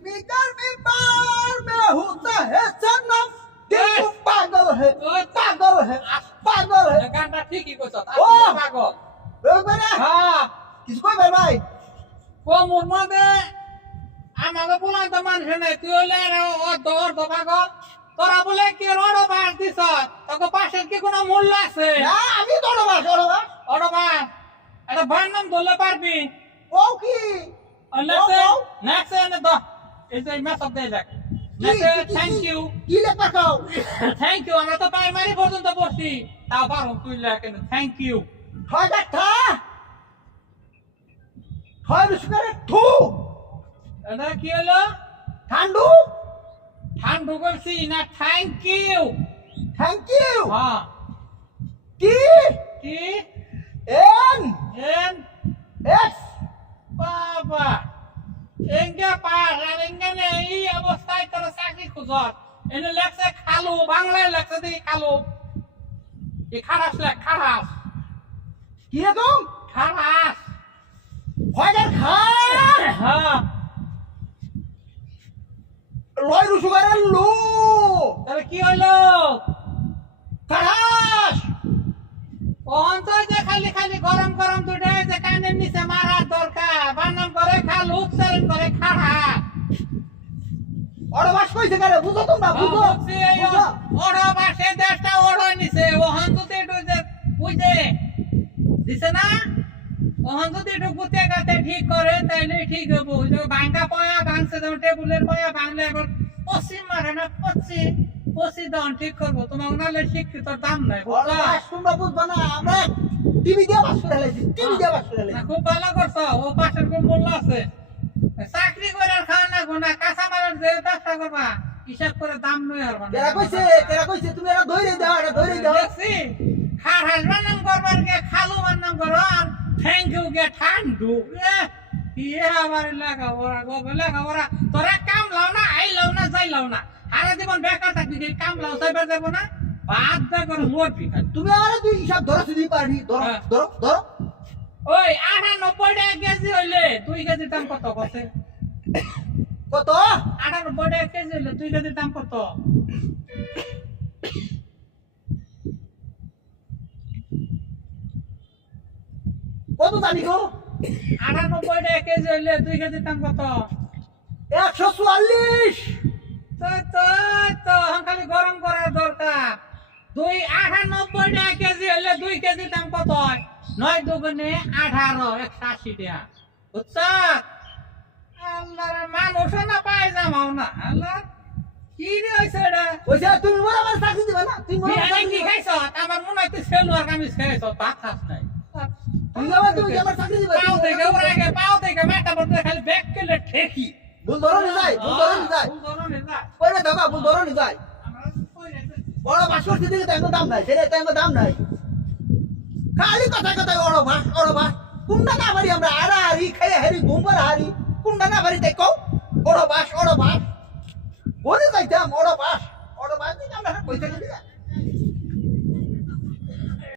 गर्मी गर्मी बार में होता है जन्म दिल तो पागल है पागल है पागल है গানটা ঠিকই কইছস ও! আসলে পাগল रोक बना হ্যাঁ किसको भाई भाई কোমর মধ্যে আমাকে বলাই তো মানুষ নাই তুই হলে ও দর পাগল তোরা বলে কি রড বাস দিছ তোকে পাশের কি কোনো মূল্য আছে ना अभी थोड़ा बात অড বাস এটা ভাই নাম ধরলে পারবি वो की নেক্সট এনে দ এই যে মেসেজ দে দেখ নেক্সট থ্যাংক ইউ की ले पकाओ থ্যাংক ইউ আমরা তো প্রাইমারি পর্যন্ত পড়ছি তাও পারো তুই লেখ থ্যাংক ইউ खाजा था खाय रुस्कर ठू এটা কি হলো ठंडू ঠান্ডু করছি না থ্যাংক ইউ थैंक यू হ্যাঁ की কি एन এন एस বাবা এঙ্গে পার আর এঙ্গে এই অবস্থায় তোর চাকরি খুঁজত এনে লেখছে খালু বাংলায় লেখছে দেখি খালু এই খারাস লেখ খারাস की है तुम খারাস खाजा खा হ্যাঁ लॉय रुस्कर लो তাহলে কি হলো खराश অন্তর যে খালি খালি গরম গরম দুধে যে কানের নিচে মারার দরকার বানাম করে খালু উচ্চারণ করে খারাস और बात कोई से करे बुझो तुम ना बुझो बुझो ওড়ো বাসে দেশটা ওড়ো নিছে ওহন যদি একটু যে বুঝে দিছে না ওহন যদি একটু গুতে গাতে ঠিক করে তাইলে ঠিক হবো যে ভাঙ্গা পয়া ভাঙছে যেমন টেবিলের পয়া ভাঙলে এখন পশ্চিম মারে না পশ্চিম দন ঠিক করবো তোমার ওনালে শিক্ষিত দাম নাই और বুঝলা बात तुम ना बुझ बना আমরা টিভি দিয়ে বাস করে লাইছি টিভি দিয়ে বাস করে না, লাইছি খুব ভালো করছো ও পাশের কোন মূল্য আছে চাকরি করে আর খাওয়া না গোনা কাঁচা মালের যে ব্যবসা করবা হিসাব করে দাম নই আর তেরা কইছে তুমি এটা ধইরে দাও এটা ধইরে দাও দেখছি খার হাসবার নাম করবার গে খালু বার নাম করো আর থ্যাংক ইউ গে ঠান্ডু ইয়ে আবার লেখা ওরা তোরা কাম লাও না আই লাও না যাই লাও না সারা জীবন বেকার থাকবি কি কাম লাও চাইবার যাবো না বাদ দা করে মরবি খালি। তুমি আমারে দুই হিসাব ধরো শুধু পারবি ধরো হ্যাঁ। ধরো ধরো ওই 98 টাকা কেজি হইলে 2 কেজি দাম কত কছে কত 98 টাকা কেজি হইলে 2 কেজি দাম কত কত জানি গো 98 টাকা কেজি হইলে 2 কেজি দাম কত 144 তো খালি গরম করার দরকার 98 টাকা কেজি হইলে 2 কেজি দাম কত হয় 9 দুগুণে 18 180 টাকা বুঝছ আল্লাহর মানুষ না পাই যামাও না আল্লাহ কি রে হইছে এটা ওইছে তুমি মোর আমার চাকরি দিবা না তুমি মোর তুই আমার আগে কি খাইছ আমার মনে হয় তুই সেলু আর আমি খাইছ ভাত খাস নাই তুমি আমার চাকরি দিবা পাও থেকে মাথা বলতে খালি ব্যাক কেলে ঠেকি ভুল ধরো নি যাই ভুল ধরো নি যাই কইরে দাও ভুল ধরো নি যাই বড় বাস করতে দিকে তাঙ্গ দাম নাই সেটা তাঙ্গ দাম নাই খালি কথা কথা বড় বাস কুন্ডা না বাড়ি আমরা আরা হারি খাই হারি ঘুমবার হারি কুন্ডা না বাড়ি দেখো বড় বাস বলে যাইতাম বড় বাস দিকে আমরা পয়সা দিই